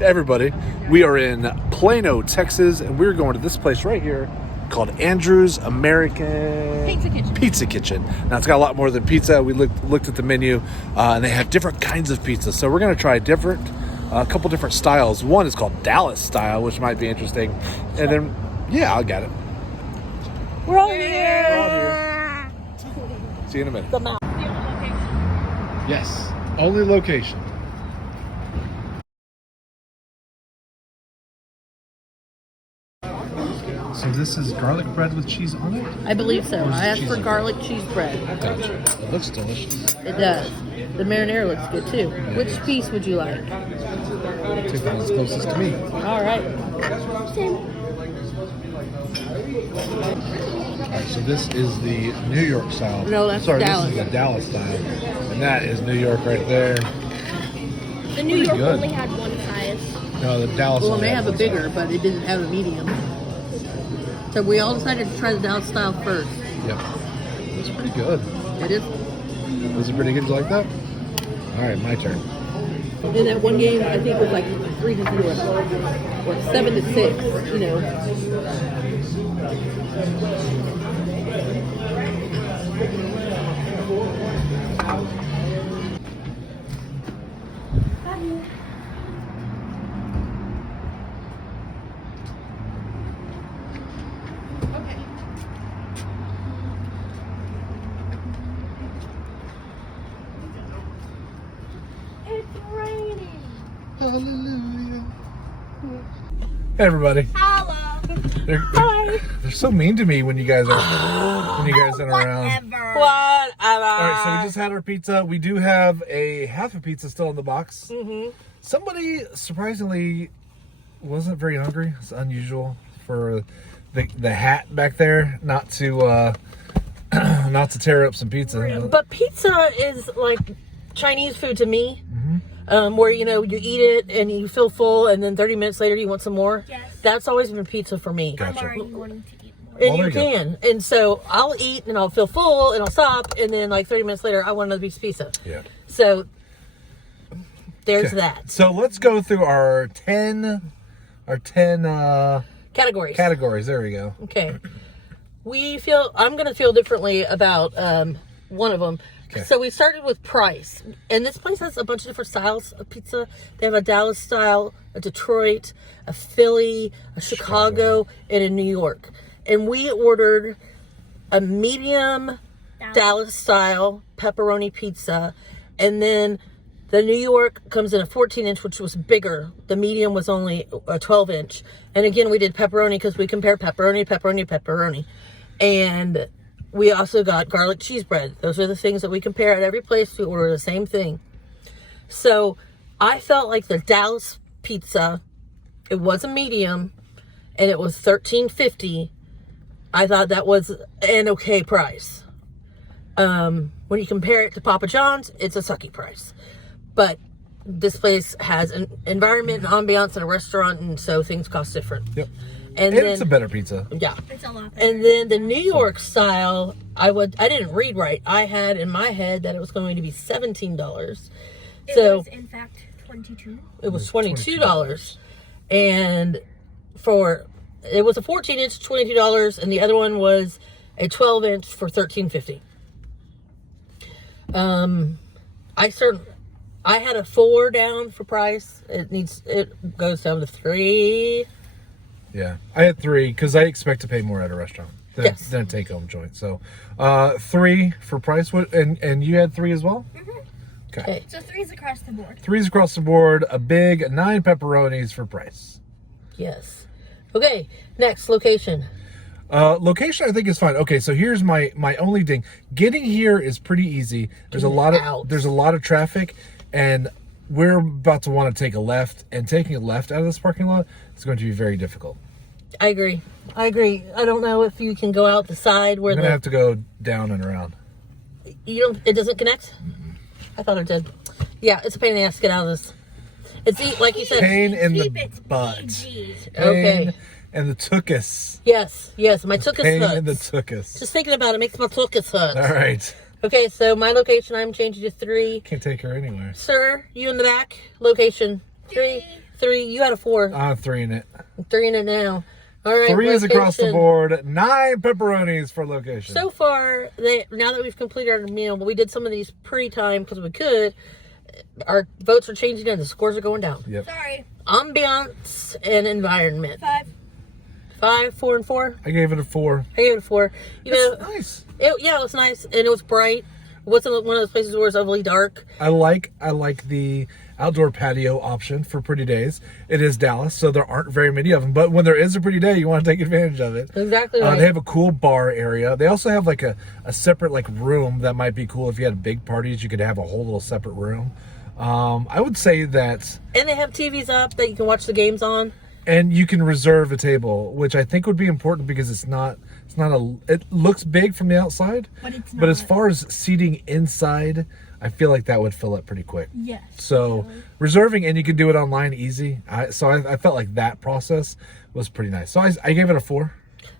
Everybody, we are in Plano, Texas, and we're going to this place right here called Andrew's American Pizza Kitchen. Now, it's got a lot more than pizza. We looked at the menu, and they have different kinds of pizza. So we're going to try a couple different styles. One is called Dallas style, which might be interesting. And then, yeah, I'll get it. We're all here. See you in a minute. The mouth. Yes, only location. So this is garlic bread with cheese on it? I believe so. I asked for garlic cheese bread. Gotcha. It looks delicious. It does. The marinara looks good too. Which piece would you like? Take that as closest to me. All right. Alright, so this is the New York style. No, that's This Dallas. is the Dallas style. And that is New York right there. The New York good. only had one size. No, the Dallas Well, it only may has have a one bigger, size. but it didn't have a medium. So we all decided to try the Dallas style first. Yep. It's pretty good. It is. Was it pretty good? You like that? Alright, my turn. In that one game, I think it was like 3-0 or 7-6. You know. It's raining. Hallelujah. Hey everybody. Hello. They're so mean to me when you guys are around. Whatever. Whatever. All right, so we just had our pizza. We do have a half a pizza still in the box. Mm-hmm. Somebody surprisingly wasn't very hungry. It's unusual for the hat back there not to tear up some pizza. But pizza is like Chinese food to me. Mm-hmm. Where, you know, you eat it and you feel full and then 30 minutes later you want some more. Yes. That's always been pizza for me. Gotcha. I'm already wanting to eat more. And Well, you there you can. And so I'll eat and I'll feel full and I'll stop and then like 30 minutes later I want another piece of pizza. Yeah. So there's Okay. that. So let's go through our 10 Categories. categories. There we go. Okay. I'm going to feel differently about one of them. Okay. So we started with price. And this place has a bunch of different styles of pizza. They have a Dallas style, a Detroit, a Philly, a Chicago, and a New York. And we ordered a medium Dallas style pepperoni pizza. And then the New York comes in a 14-inch, which was bigger. The medium was only a 12-inch. And again, we did pepperoni because we compared pepperoni. And we also got garlic cheese bread. Those are the things that we compare at every place. We order the same thing. So I felt like the Dallas pizza, it was a medium, and it was $13.50. I thought that was an okay price. When you compare it to Papa John's, it's a sucky price. But this place has an environment and ambiance and a restaurant, and so things cost different. Yep. And And then, it's a better pizza. yeah. It's a lot better. And then the New York style, I didn't read right. I had in my head that it was going to be $17. It So was, in fact, 22. it was $22. And it was a 14-inch, $22, and the other one was a 12-inch for $13.50. I had a 4 down for price. It goes down to 3. Yeah, I had 3 because I expect to pay more at a restaurant than a take-home joint. So, 3 for price. What? And you had 3 as well. Mm-hmm. Okay. So 3's across the board. 3's across the board. A big 9 pepperonis for price. Yes. Okay. Next location. Location I think is fine. Okay, so here's my only thing. Getting here is pretty easy. There's a lot of traffic, and we're about to want to take a left, and taking a left out of this parking lot is going to be very difficult. I agree. I don't know if you can go out the side where We're gonna have to go down and around. it doesn't connect? Mm-hmm. I thought it did. Yeah, it's a pain in the ass to get out of this. It's like you said. Pain in Keep the it butt. PG. Okay. Pain and the tuchus. Yes, my tuchus Pain hurts. in the tuchus. Just thinking about it makes my tuchus hurt. All right. Okay, so my location I'm changing to 3. Can't take her anywhere. Sir, you in the back. Location 3. 3. You had a 4. 3 in it. 3 in it now. All right. 3 is across the location. board. 9 pepperonis for location. So far, now that we've completed our meal, we did some of these pre-time because we could. Our votes are changing and the scores are going down. Yep. Sorry. Ambiance and environment. 5. 5, 4, and 4. I gave it a 4. I gave it a 4. You know, It's nice. it was nice and it was bright. It wasn't one of those places where it's overly dark. I like the outdoor patio option for pretty days. It is Dallas, so there aren't very many of them. But when there is a pretty day, you want to take advantage of it. Exactly right. They have a cool bar area. They also have like a separate like room that might be cool if you had big parties. You could have a whole little separate room. I would say that, And they have TVs up that you can watch the games on. and you can reserve a table, which I think would be important because it looks big from the outside, But it's but as not. far as seating inside, I feel like that would fill up pretty quick. Yes. So reserving, and you can do it online easy. I felt like that process was pretty nice. So I gave it a 4.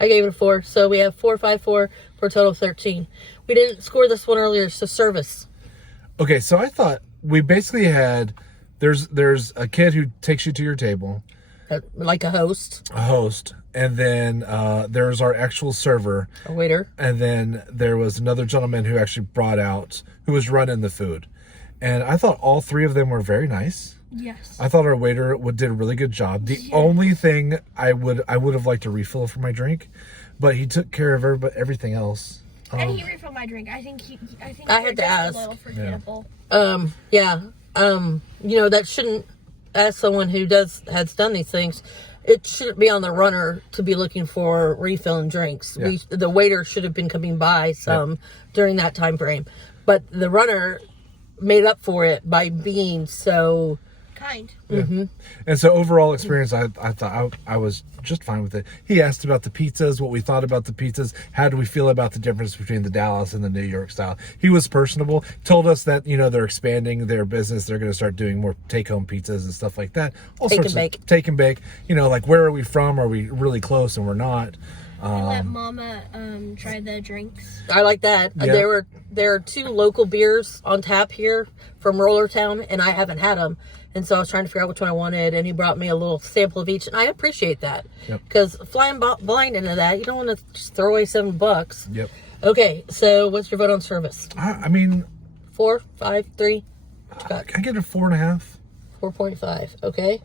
I gave it a 4. So we have 4, 5, 4 for a total of 13. We didn't score this one earlier, so service. Okay, so I thought we basically had, there's a kid who takes you to your table, Like a host, a host, and then there's our actual server, a waiter. and then there was another gentleman who actually who was running the food. And I thought all 3 of them were very nice. Yes. I thought our waiter did a really good job. The only thing I would have liked a refill for my drink, but he took care of everything else. And he refilled my drink. I think I had to ask. A little forgettable. Yeah. You know, that shouldn't, as someone who has done these things, it shouldn't be on the runner to be looking for refilling drinks. Yeah. The waiter should have been coming by some during that time frame. But the runner made up for it by being so Kind. Yeah. And so overall experience, I thought I was just fine with it. He asked about the pizzas, what we thought about the pizzas, how do we feel about the difference between the Dallas and the New York style. He was personable, told us that, you know, they're expanding their business. They're going to start doing more take-home pizzas and stuff like that. Take and bake. Take and bake. You know, like, where are we from? Are we really close? And we're not. And let Mama try the drinks. I like that. Yeah. There are 2 local beers on tap here from Rollertown, and I haven't had them. And so I was trying to figure out which one I wanted, and he brought me a little sample of each, and I appreciate that. Because flying blind into that, you don't want to just throw away $7. Yep. Okay, so what's your vote on service? I mean, 4, 5, 3? I get a 4.5. 4.5. Okay.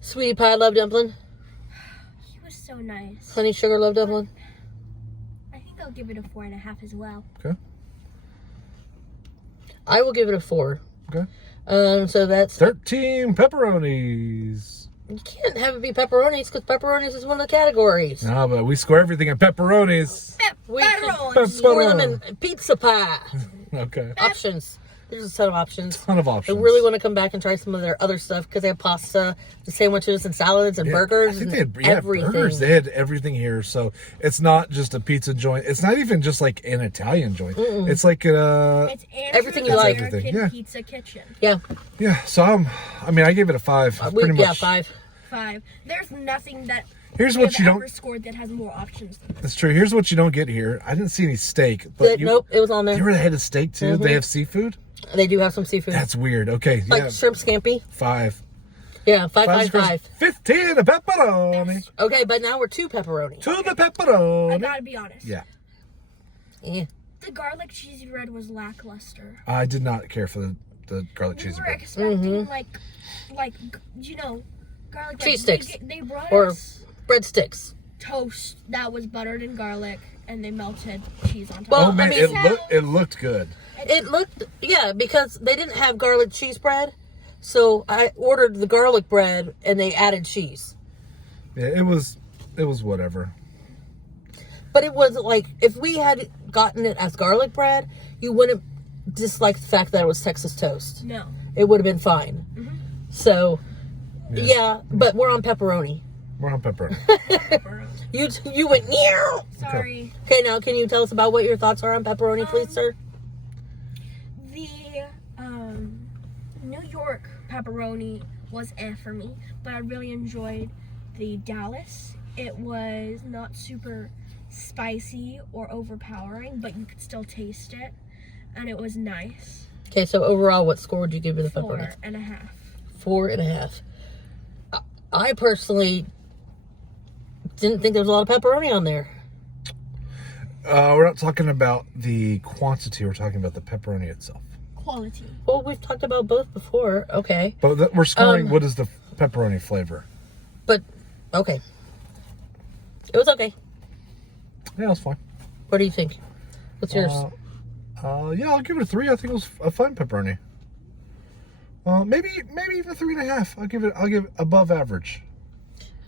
Sweetie pie love dumpling. He was so nice. Honey sugar love dumpling. I think I'll give it a 4.5 as well. Okay. I will give it a 4. Okay. So that's 13 pepperonis. You can't have it be pepperonis because pepperonis is one of the categories. No, but we score everything in pepperonis. We Pepperoni. can score them in pizza pie. Okay. Options. There's a ton of options. Ton of options. I really want to come back and try some of their other stuff because they have pasta, the sandwiches, and salads, and burgers, I think and they had everything. burgers. They had everything here, so it's not just a pizza joint. It's not even just like an Italian joint. It's like It's Andrew's Everything you like. American Everything, yeah. Pizza Kitchen. Yeah. yeah. So I gave it a 5. Pretty much. 5. 5. There's nothing that Here's what you ever don't. scored that has more options than this. That's true. Here's what you don't get here. I didn't see any steak, but Nope, it was on They there. were ahead of steak too. They have seafood. They do have some seafood. That's weird. Okay. like Yeah. shrimp scampi. 5. Yeah, 5, 5, Five scores. 5. 15 a pepperoni. Okay, but now we're 2 pepperoni. To the I pepperoni. gotta be honest. Yeah. Yeah. The garlic cheesy bread was lackluster. I did not care for the garlic We cheesy were bread. expecting like you know, garlic bread. Cheese sticks. They brought Or us breadsticks. toast that was buttered in garlic, and they melted cheese on top. Well, Oh man, I mean- it looked good. It looked, yeah, because they didn't have garlic cheese bread. So I ordered the garlic bread and they added cheese. Yeah, it was whatever. But it wasn't like, if we had gotten it as garlic bread, you wouldn't dislike the fact that it was Texas toast. No. It would have been fine. Mm-hmm. So, yeah, but we're on pepperoni. We're on pepperoni. You went, meow. Sorry. Okay, now can you tell us about what your thoughts are on pepperoni, please, sir? The New York pepperoni was for me, but I really enjoyed the Dallas. It was not super spicy or overpowering, but you could still taste it, and it was nice. Okay, so overall, what score would you give it the pepperoni? 4.5. 4.5. I personally didn't think there was a lot of pepperoni on there. We're not talking about the quantity. We're talking about the pepperoni itself. Quality. Well, we've talked about both before. Okay. But we're scoring, what is the pepperoni flavor? But, okay. It was okay. Yeah, it was fine. What do you think? What's yours? Yeah, I'll give it a 3. I think it was a fine pepperoni. Maybe even 3.5. I'll give it above average.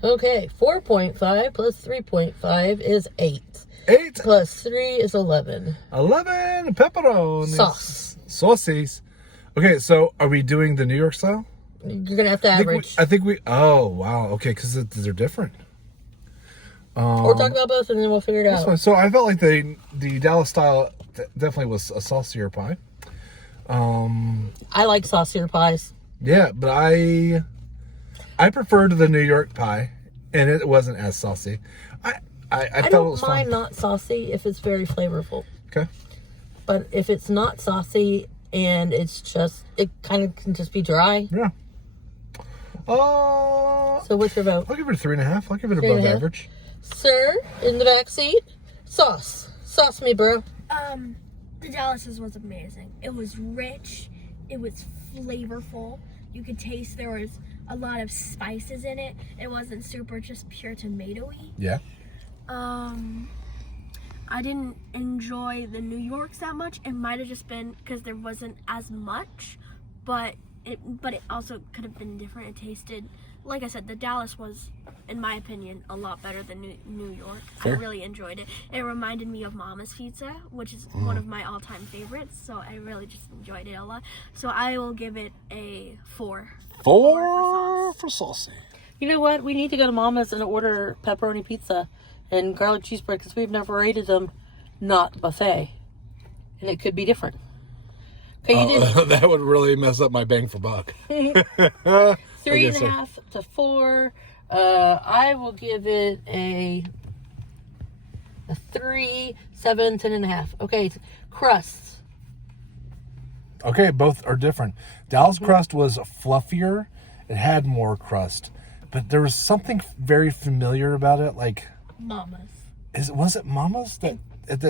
Okay, 4.5 plus 3.5 is 8. 8 plus 3 is 11. 11 pepperoni. Sauces. Okay, so are we doing the New York style? You're going to have to average. I think we oh, wow. Okay, because they're different. We'll talk about both and then we'll figure it out. Fine. So I felt like the Dallas style definitely was a saucier pie. I like saucier pies. Yeah, but I preferred the New York pie, and it wasn't as saucy. I felt don't it was mind fine. not saucy if it's very flavorful. Okay. But if it's not saucy and it's just, it kind of can just be dry. Yeah. So what's your vote? I'll give it a 3.5. I'll give it above 3.5? average. Sir, in the back seat, sauce me, bro. The Dallas's was amazing. It was rich. It was flavorful. You could taste there was a lot of spices in it. It wasn't super just pure tomatoey. Yeah. I didn't enjoy the New Yorks that much. It might have just been because there wasn't as much, but it also could have been different. It tasted, like I said, the Dallas was, in my opinion, a lot better than New York. Fair. I really enjoyed it. It reminded me of Mama's Pizza, which is one of my all-time favorites. So I really just enjoyed it a lot. So I will give it a 4. 4 for saucy. You know what? We need to go to Mama's and order pepperoni pizza and garlic cheeseburger because we've never rated them not buffet. And it could be different. Okay, you did That would really mess up my bang for buck. 3.5 to 4. I will give it a 3, 7, 10.5. Okay, crusts. Okay, both are different. Dallas crust was fluffier. It had more crust. But there was something very familiar about it. Like, Mama's. was it Mama's that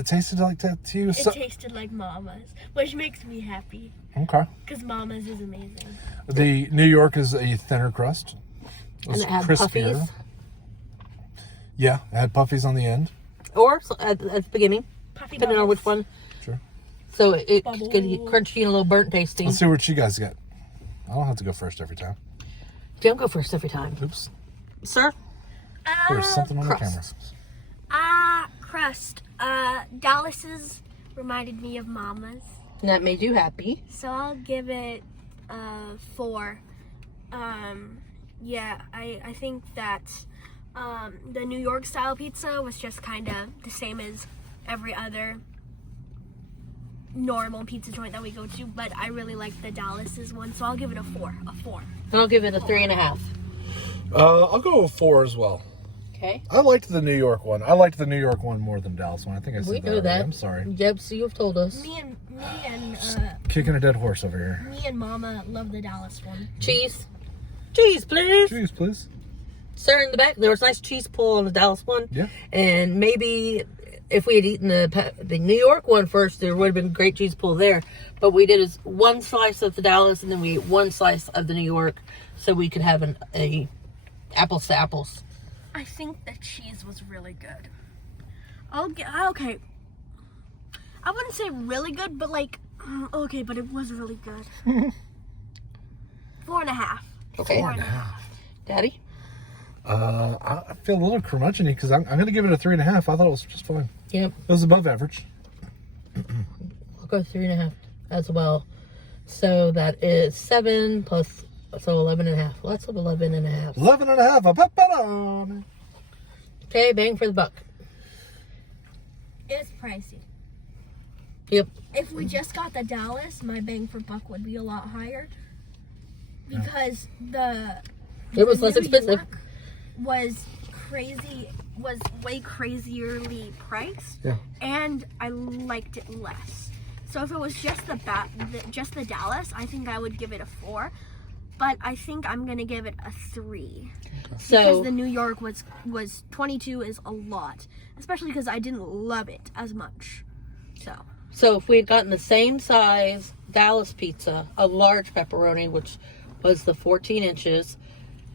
tasted like that to you? It tasted like Mama's, which makes me happy. Okay. Because Mama's is amazing. The New York is a thinner crust. And it had puffies. Yeah, it had puffies on the end. Or at the beginning, Puffy depending on bubbles. which one. Sure. So it could get crunchy and a little burnt tasting. Let's see what you guys got. I don't have to go first every time. Don't go first every time. Oops. Sir? There's something on crust. the camera. Crust. Dallas's reminded me of Mama's. And that made you happy. So I'll give it 4. Yeah, I think that the New York style pizza was just kind of the same as every other normal pizza joint that we go to, but I really like the Dallas's one, so I'll give it a 4. And I'll give it a 3.5. I'll go with 4 as well. Okay. I liked the New York one. I liked the New York one more than Dallas one. I think I said We that know already. that. I'm sorry. Yep, so you've told us. Me and Kicking a dead horse over here. me and Mama love the Dallas one. Cheese. Cheese, please. Cheese, please. Sir, in the back, there was nice cheese pull on the Dallas one. Yeah. And maybe if we had eaten the New York one first, there would have been great cheese pull there. But we did one slice of the Dallas, and then we ate one slice of the New York, so we could have a apples to apples. I think the cheese was really good. Okay. I wouldn't say really good, but okay, but it was really good. 4.5. Okay. 4.5. Daddy? I feel a little curmudgeon-y because I'm going to give it a 3.5. I thought it was just fine. Yep. It was above average. I'll go 3.5 as well. So that is 7 plus, so 11.5. Lots of 11.5. 11.5. A pepperoni. Okay, bang for the buck. It's pricey. Yep. If we just got the Dallas, my bang for buck would be a lot higher. Because It was less New expensive. York was way crazierly priced. Yeah. And I liked it less. So if it was just the Dallas, I think I would give it a 4. but I think I'm gonna give it a 3. So Because the New York was 22 is a lot, especially because I didn't love it as much. So if we had gotten the same size Dallas pizza, a large pepperoni, which was the 14 inches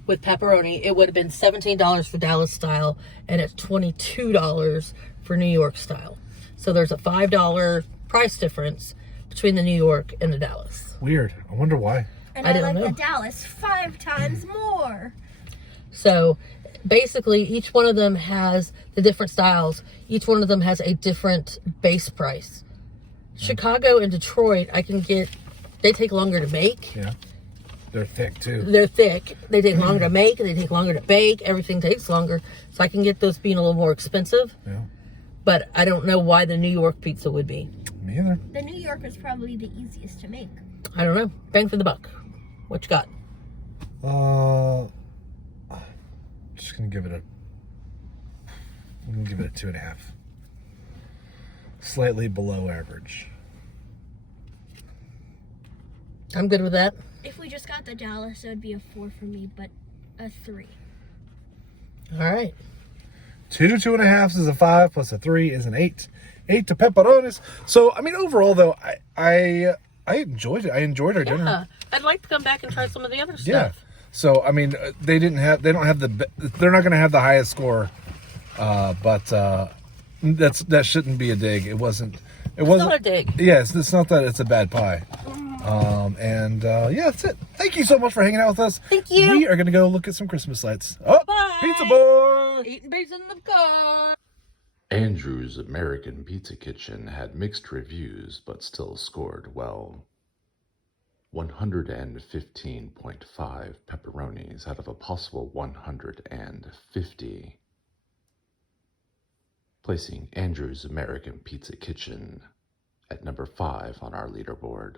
with pepperoni, it would have been $17 for Dallas style, and it's $22 for New York style. So there's a $5 price difference between the New York and the Dallas. Weird. I wonder why. And I I don't like know. the Dallas 5 times more. So basically each one of them has the different styles. Each one of them has a different base price. Chicago and Detroit, I can get, they take longer to make. Yeah. They're thick too. They're thick. They take longer to make. They take longer to bake. Everything takes longer. So I can get those being a little more expensive. Yeah. But I don't know why the New York pizza would be. Me either. The New York is probably the easiest to make. I don't know. Bang for the buck. What you got? Just gonna give it a. I'm gonna give it a 2.5. Slightly below average. I'm good with that. If we just got the Dallas, it would be a 4 for me, but a 3. All right. 2 to 2.5 is a 5 plus a 3 is an 8. 8 to pepperonis. So I mean, overall though, I enjoyed it. I enjoyed our dinner. Yeah. I'd like to come back and try some of the other stuff. Yeah. So I mean, they're not going to have the highest score, but that shouldn't be a dig. It wasn't. It's not a dig. Yes, it's not that it's a bad pie. Yeah, that's it. Thank you so much for hanging out with us. Thank you. We are going to go look at some Christmas lights. Oh, Bye. pizza boy. Eating pizza in the car. Andrew's American Pizza Kitchen had mixed reviews but still scored well. 115.5 pepperonis out of a possible 150. Placing Andrew's American Pizza Kitchen at number 5 on our leaderboard.